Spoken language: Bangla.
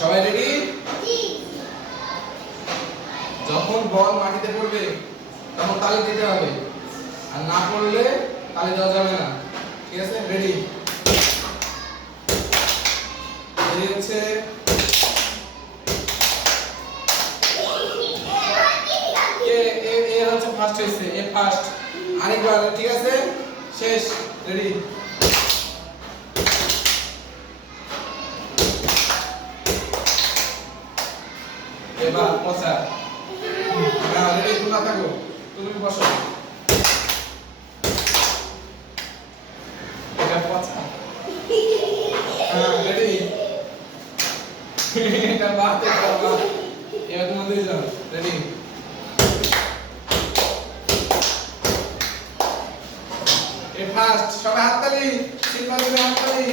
সবাই রেডি? যখন বল মাটিতে পড়বে তখন তালি দিতে হবে, আর না পড়লে তালি দেওয়া যাবে না। ঠিক আছে? রেডি? রেডি হচ্ছে কে এ এ হচ্ছে ফার্স্ট হইছে, এ ফার্স্ট। আরেকবার, ঠিক আছে? শেষ। রেডি? এবার পচা। না রেডি, তোমরা থাকো, তুমি বসো। এটা পচা। হ্যাঁ রেডি? এটা বাদ, এটা বাদ। এবার তোমাদের যাও। রেডি? এ ফার্স্ট। সবাই হাততালি, সিলভার দিলে হাততালি।